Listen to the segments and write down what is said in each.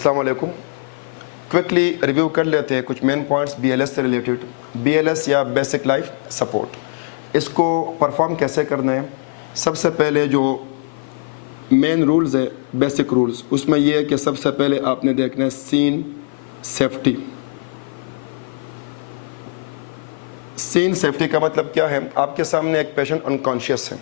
अस्सलाम वालेकुम। Quickly review कर लेते हैं कुछ मेन पॉइंट्स बीएलएस से रिलेटेड। बीएलएस या बेसिक लाइफ सपोर्ट, इसको परफॉर्म कैसे करना है। सबसे पहले जो मेन रूल्स है, बेसिक रूल्स, उसमें यह है कि सबसे पहले आपने देखना है सीन सेफ्टी। सीन सेफ्टी का मतलब क्या है, आपके सामने एक पेशेंट अनकॉन्शियस है,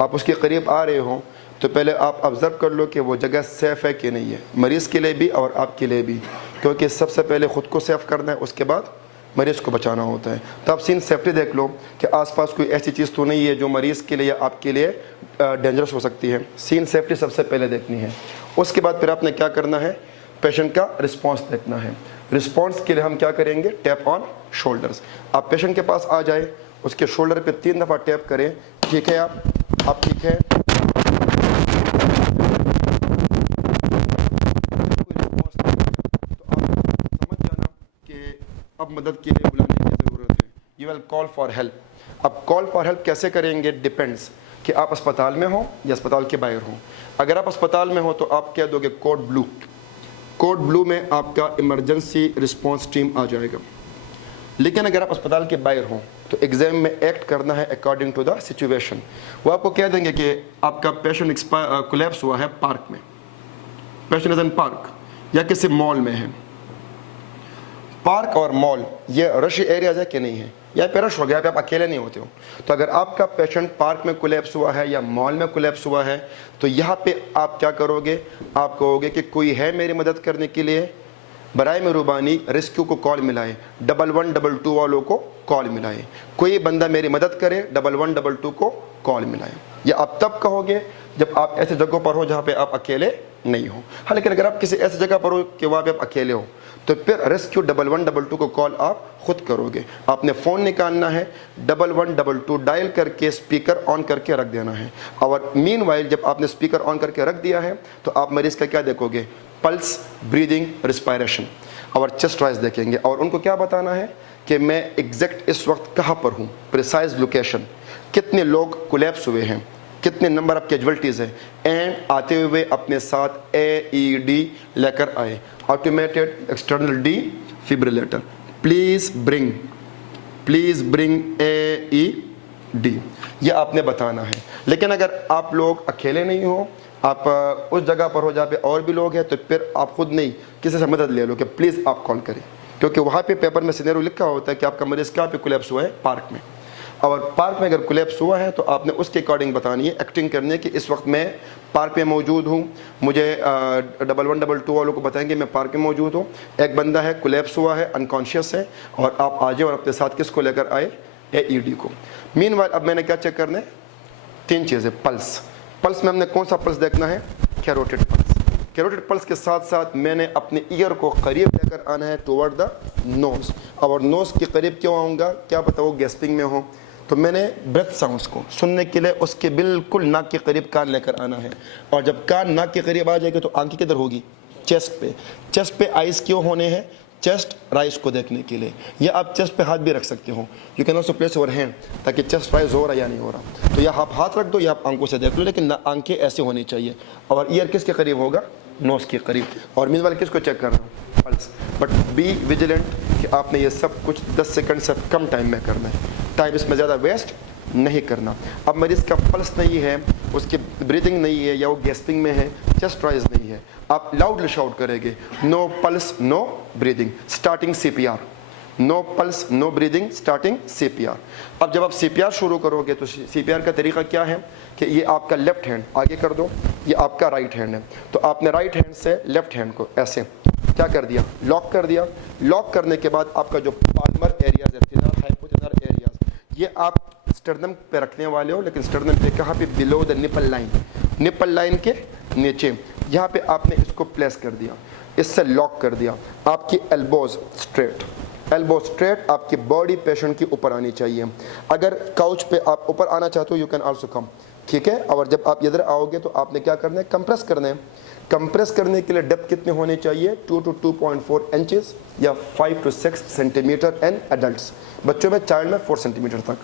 आप उसके करीब आ रहे हो तो पहले आप ऑब्ज़र्व कर लो कि वो जगह सेफ़ है कि नहीं है, मरीज़ के लिए भी और आपके लिए भी, क्योंकि सबसे पहले ख़ुद को सेफ़ करना है, उसके बाद मरीज़ को बचाना होता है। तो आप सीन सेफ्टी देख लो कि आसपास कोई ऐसी चीज़ तो नहीं है जो मरीज़ के लिए या आपके लिए डेंजरस हो सकती है। सीन सेफ्टी सबसे पहले देखनी है। उसके बाद फिर आपने क्या करना है, पेशेंट का रिस्पॉन्स देखना है। रिस्पॉन्स के लिए हम क्या करेंगे, टैप ऑन शोल्डर्स। आप पेशेंट के पास आ जाए, उसके शोल्डर पे 3 दफ़ा टैप करें। ठीक है, आप ठीक है, अब मदद के लिए बुलाने की ज़रूरत है। You will call for help. अब कॉल फॉर हेल्प कैसे करेंगे, डिपेंड्स कि आप अस्पताल में हो या अस्पताल के बाहर हो। अगर आप अस्पताल में हो तो आप कह दोगे कोड ब्लू। कोड ब्लू में आपका इमरजेंसी रिस्पॉन्स टीम आ जाएगा। लेकिन अगर आप अस्पताल के बाहर हो तो एग्ज़ाम में एक्ट करना है अकॉर्डिंग टू द सिचुएशन। वो आपको कह देंगे कि आपका पेशेंट कोलैप्स हुआ है पार्क में, पेशेंट इज इन पार्क, या किसी मॉल में है। पार्क और मॉल ये रश एरियाज है कि नहीं है, या पे रश हो गया, पे आप अकेले नहीं होते हो। तो अगर आपका पेशेंट पार्क में कोलैप्स हुआ है या मॉल में कोलैप्स हुआ है तो यहाँ पे आप क्या करोगे, आप कहोगे कि कोई है मेरी मदद करने के लिए, बराए मेहरबानी रेस्क्यू को कॉल मिलाए, 1122 वालों को कॉल मिलाए, कोई बंदा मेरी मदद करे, 1122 को कॉल मिलाए। या आप तब कहोगे जब आप ऐसी जगहों पर हो जहाँ पे आप अकेले नहीं हो। हाँ, लेकिन अगर आप किसी ऐसी जगह पर हो कि वहाँ पे आप अकेले हो तो फिर रेस्क्यू 1122 को कॉल आप खुद करोगे। आपने फ़ोन निकालना है, 1122 डायल करके स्पीकर ऑन करके रख देना है। और मीनवाइल जब आपने स्पीकर ऑन करके रख दिया है तो आप मरीज़ का क्या देखोगे, पल्स, ब्रीदिंग, रिस्पायरेशन और चेस्ट राइज देखेंगे। और उनको क्या बताना है कि मैं एग्जैक्ट इस वक्त कहाँ पर हूँ, प्रिसाइज लोकेशन, कितने लोग कोलैप्स हुए हैं, कितने नंबर ऑफ कैजुअल्टीज़ हैं, एंड आते हुए अपने साथ AED लेकर आए, automated external defibrillator. Please bring AED, ये आपने बताना है। लेकिन अगर आप लोग अकेले नहीं हो, आप उस जगह पर हो जहाँ पे और भी लोग हैं, तो फिर आप खुद नहीं किसी से मदद ले लो कि प्लीज़ आप कॉल करें, क्योंकि वहाँ पे पेपर में सिनेरियो लिखा होता है कि आपका मरीज़ कहाँ पे कोलैप्स हुआ है, पार्क में। और पार्क में अगर कोलैप्स हुआ है तो आपने उसके अकॉर्डिंग बतानी है, एक्टिंग करनी है कि इस वक्त मैं पार्क में मौजूद हूँ। मुझे 1122 वालों को बताएंगे मैं पार्क में मौजूद हूँ, एक बंदा है कोलैप्स हुआ है, अनकॉन्शियस है, और आप आ जाए और अपने साथ किसको लेकर आए, AED को। मीनवाइल अब मैंने क्या चेक करना है, 3 चीज़ें। पल्स में हमने कौन सा पल्स देखना है, कैरोटिड पल्स। कैरोटिड पल्स के साथ साथ मैंने अपने ईयर को करीब लेकर आना है टुवर्ड द नोज़। और नोज़ के करीब क्यों आऊँगा, क्या पता वो गैस्पिंग में हो, तो मैंने ब्रेथ साउंड्स को सुनने के लिए उसके बिल्कुल नाक के करीब कान लेकर आना है। और जब कान नाक के करीब आ जाएगी तो आंखें किधर होगी, चेस्ट पे आइज़ क्यों होने हैं, चेस्ट राइज को देखने के लिए। या आप चेस्ट पे हाथ भी रख सकते हो, you can also place your hand, ताकि चेस्ट राइज हो रहा है या नहीं हो रहा। तो या आप हाथ रख दो या आप आंखों से देख लो, लेकिन आंखें ऐसे होनी चाहिए। और ईयर किसके करीब होगा, नोज़ के करीब। और मीन वाले किसको चेक करना, पल्स। बट बी विजिलेंट कि आपने ये सब कुछ 10 सेकंड से कम टाइम में करना है, टाइम इसमें ज़्यादा वेस्ट नहीं करना। अब मरीज़ का पल्स नहीं है, उसकी ब्रीदिंग नहीं है, या वो गैस्पिंग में है, चेस्ट राइज नहीं है, आप लाउडली शाउट करेंगे, no pulse no breathing, starting CPR। No pulse no breathing, starting CPR। अब जब आप CPR शुरू करोगे तो CPR का तरीका क्या है कि ये आपका लेफ्ट हैंड आगे कर दो, ये आपका राइट हैंड है, तो आपने राइट हैंड से लेफ्ट हैंड को ऐसे क्या कर दिया, लॉक कर दिया। लॉक करने के बाद आपका जो पाल्मर एरियाज है, थिनर हाइपोथिनर एरियाज, ये आप स्टर्नम पे रखने वाले हो, लेकिन स्टर्नम पे कहाँ पे, below the nipple line, nipple line के नीचे, यहाँ पे आपने इसको प्लेस कर दिया, इससे लॉक कर दिया। आपकी एल्बोज स्ट्रेट, आपकी बॉडी पेशेंट के ऊपर आनी चाहिए। अगर काउच पे आप ऊपर आना चाहते हो, यू कैन आल्सो कम, ठीक है। और जब आप इधर आओगे तो आपने क्या करना है, कंप्रेस करना है। कंप्रेस करने के लिए डेप्थ कितने होने चाहिए, 2 to 2.4 इंचेस या 5 to 6 सेंटीमीटर एंड एडल्ट्स, बच्चों में, चाइल्ड में 4 सेंटीमीटर तक।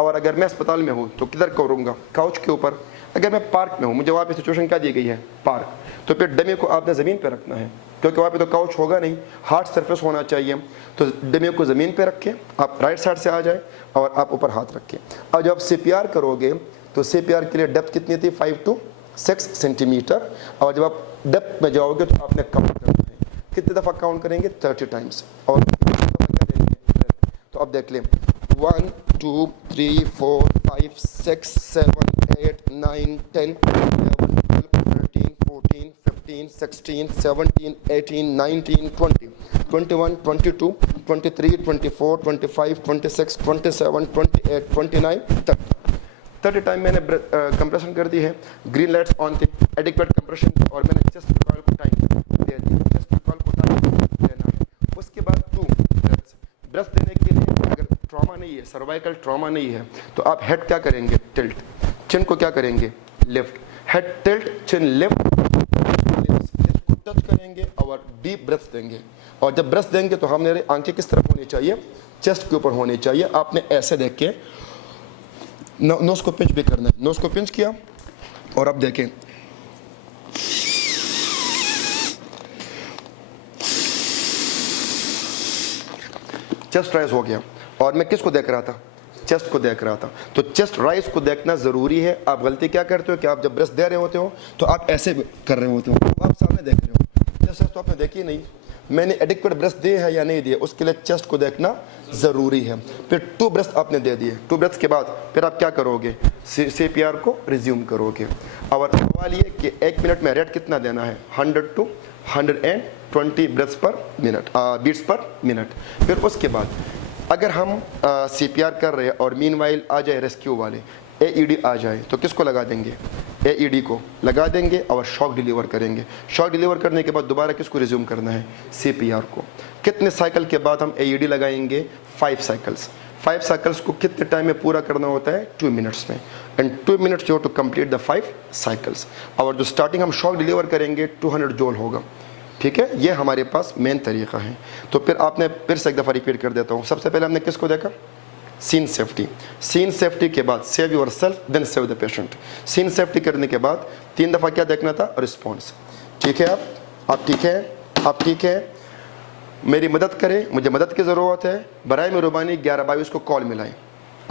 और अगर मैं अस्पताल में हूँ तो किधर करूँगा, काउच के ऊपर। अगर मैं पार्क में हूँ, मुझे वहाँ पे सिचुएशन क्या दी गई है, पार्क, तो फिर डमी को आपने ज़मीन पे रखना है, क्योंकि वहाँ पे तो काउच होगा नहीं, हार्ड सरफेस होना चाहिए। तो डमी को ज़मीन पे रखें, आप राइट साइड से आ जाए और आप ऊपर हाथ रखें। अब जब आप CPR करोगे तो CPR के लिए डेप्थ कितनी थी, 5 to 6 सेंटीमीटर। और जब आप डेप्थ में जाओगे तो आपने काउंट करना है, कितनी दफ़ा काउंट करेंगे, 30 टाइम्स। और तो आप देख लें 1 2 3 4 5 6 7 8 9 10 11 12 13 14 15 16 17 18 19 20 21 22 23 24 25 26 27 28 29 30 टाइम मैंने कंप्रेशन कर दी है। ग्रीन लाइट्स ऑन थी, एडिक्वेट कंप्रेशन, और मैंने चेस्ट रिकॉइल को टाइम दे दिया, चेस्ट रिकॉइल को टाइम देना है। उसके बाद 2 ब्रेथ देने के लिए अगर ट्रॉमा नहीं है, सर्वाइकल ट्रॉमा नहीं है, तो आप हेड क्या करेंगे, टिल्ट, चिन को क्या करेंगे, लिफ्ट, हेड टिल्ट, चिन लिफ्ट, को टच करेंगे और डीप ब्रेथ देंगे। और जब ब्रेथ देंगे तो हमारे आंखें किस तरफ होनी चाहिए, चेस्ट के ऊपर होनी चाहिए। आपने ऐसे देख के नोज को पिंच भी करना है, नोज को पिंच किया और अब देखें चेस्ट राइज हो गया। और मैं किसको देख रहा था, चेस्ट को देख रहा था। तो चेस्ट राइज को देखना ज़रूरी है। आप गलती क्या करते हो कि आप जब ब्रेथ दे रहे होते हो तो आप ऐसे कर रहे होते हो, आप सामने देख रहे हो, चेस्ट तो आपने देखी नहीं, मैंने एडिक्वेट ब्रेथ दिए है या नहीं दिए, उसके लिए चेस्ट को देखना ज़रूरी है। फिर 2 ब्रेथ आपने दे दिए, 2 ब्रेथ के बाद फिर आप क्या करोगे, CPR को रिज्यूम करोगे। और सवाल ये कि 1 मिनट में रेट कितना देना है, 100 to 120 breaths per minute, beats per minute. फिर उसके बाद अगर हम CPR कर रहे हैं और मीनवाइल आ जाए रेस्क्यू वाले, AED आ जाए, तो किसको लगा देंगे, AED को लगा देंगे और शॉक डिलीवर करेंगे। शॉक डिलीवर करने के बाद दोबारा किसको रिज्यूम करना है, CPR को। कितने साइकिल के बाद हम AED लगाएंगे, 5 साइकिल्स। 5 साइकिल्स को कितने टाइम में पूरा करना होता है, 2 मिनट्स में। And 2 minutes you have to complete the 5 cycles. और जो स्टार्टिंग हम शॉक डिलीवर करेंगे 200 जूल होगा, ठीक है। ये हमारे पास मेन तरीका है। तो फिर आपने फिर से एक दफ़ा रिपीट कर देता हूँ। सबसे पहले हमने किसको देखा, सीन सेफ्टी। सीन सेफ्टी के बाद save yourself then save the patient. Scene safety करने के बाद 3 दफ़ा क्या देखना था, रिस्पॉन्स। ठीक है, आप ठीक है, आप ठीक है, मेरी मदद करें, मुझे मदद की ज़रूरत है, बराए मेहरबानी 1122 को कॉल मिलाएं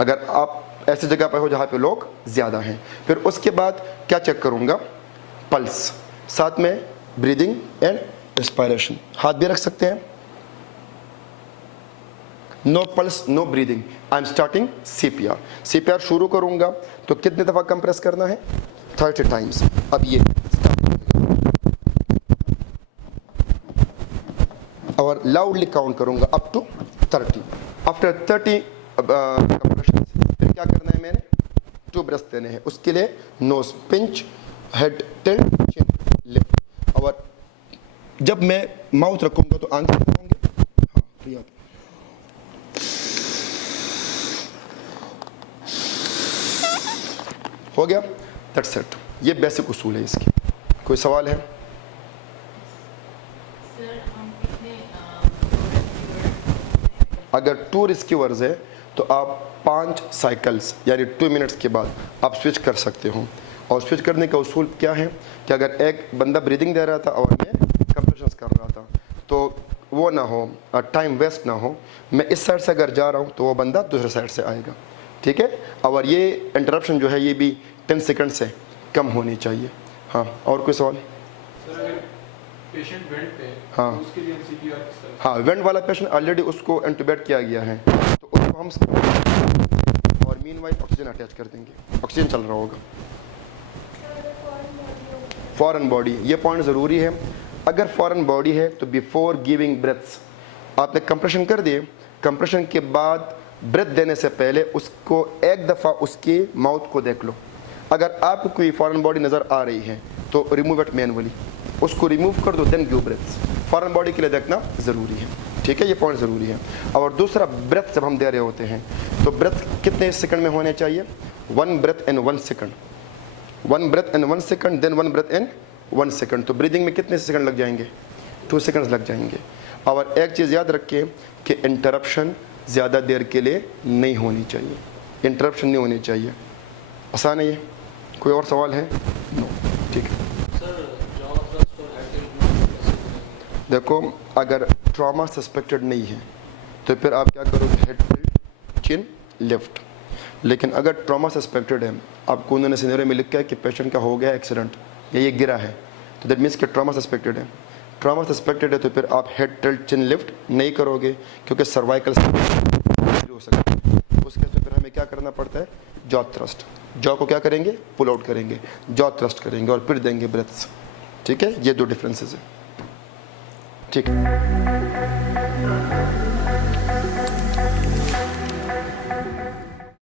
अगर आप ऐसी जगह पर हो जहाँ पे लोग ज़्यादा हैं। फिर उसके बाद क्या चेक करूँगा, पल्स, साथ में ब्रीदिंग एंड रेस्पिरेशन। हाथ भी रख सकते हैं। No pulse no breathing, I am starting CPR। CPR शुरू करूंगा तो कितने दफ़ा कंप्रेस करना है, 30 टाइम्स। अब ये और लाउडली काउंट करूंगा अप टू 30। आफ्टर 30 कंप्रेशन फिर क्या करना है, मैंने 2 ब्रेथ देने हैं। उसके लिए नोज पिंच, हेड टिल्ट, चिन लिफ्ट। और जब मैं माउथ रखूंगा तो आंखें होंगे, हाँ तो याद हो गया, दैट्स इट। ये बेसिक उसूल है इसकी। कोई सवाल है? अगर 2 रिस्क्यूअर्स है तो आप 5 साइकिल्स यानी 2 मिनट्स के बाद आप स्विच कर सकते हो। और स्विच करने का उसूल क्या है कि अगर एक बंदा ब्रीदिंग दे रहा था और मैं कंप्रेशंस कर रहा था तो वो ना हो, टाइम वेस्ट ना हो, मैं इस साइड से अगर जा रहा हूँ तो वो बंदा दूसरे साइड से आएगा, ठीक है। और ये इंटरप्शन जो है ये भी 10 सेकंड से कम होनी चाहिए। हाँ, और कोई सवाल? पेशेंट वेंट पे, हाँ तो उसके लिए हम CPR किस तरह? हाँ, वेंट वाला पेशेंट ऑलरेडी उसको इंट्यूबेट किया गया है तो उसको हम और मीनवाइल ऑक्सीजन अटैच कर देंगे, ऑक्सीजन चल रहा होगा। फॉरेन बॉडी, ये पॉइंट ज़रूरी है। अगर फॉरेन बॉडी है तो बिफोर गिविंग ब्रेथ्स आपने कंप्रेशन कर दिए, कंप्रेशन के बाद ब्रेथ देने से पहले उसको एक दफ़ा उसके माउथ को देख लो। अगर आपको कोई फॉरेन बॉडी नज़र आ रही है तो रिमूव इट मैनुअली, उसको रिमूव कर दो then give breaths. Foreign body के लिए देखना ज़रूरी है, ठीक है, ये पॉइंट ज़रूरी है। और दूसरा, ब्रेथ जब हम दे रहे होते हैं तो ब्रेथ कितने सेकंड में होने चाहिए, 1 breath in 1 second, 1 breath in 1 second, then 1 breath in 1 second. तो ब्रीदिंग में कितने सेकंड लग जाएंगे, 2 सेकंड्स लग जाएंगे। और एक चीज़ याद रखिए कि इंटरप्शन ज़्यादा देर के लिए नहीं होनी चाहिए, इंटरप्शन नहीं होनी चाहिए। आसान है ये? कोई और सवाल है? नो, ठीक है। देखो, अगर ट्रॉमा सस्पेक्टेड नहीं है तो फिर आप क्या करोगे, हेड टिल्ट, चिन लिफ्ट। लेकिन अगर ट्रॉमा सस्पेक्टेड है, आपको उन्होंने सिनेरियो में लिखा है कि पेशेंट का हो गया एक्सीडेंट या ये गिरा है, तो दैट मीन्स कि ट्रॉमा सस्पेक्टेड है। ट्रॉमा सस्पेक्टेड है तो फिर आप हेड टिल्ट चिन लिफ्ट नहीं करोगे, क्योंकि सर्वाइकल हो सकता है। उस केस में फिर हमें क्या करना पड़ता है, जॉ थ्रस्ट। जॉ को क्या करेंगे, पुल आउट करेंगे, जॉ थ्रस्ट करेंगे और फिर देंगे ब्रेथ्स। ठीक है, ये दो डिफरेंसेस है। ठीक है।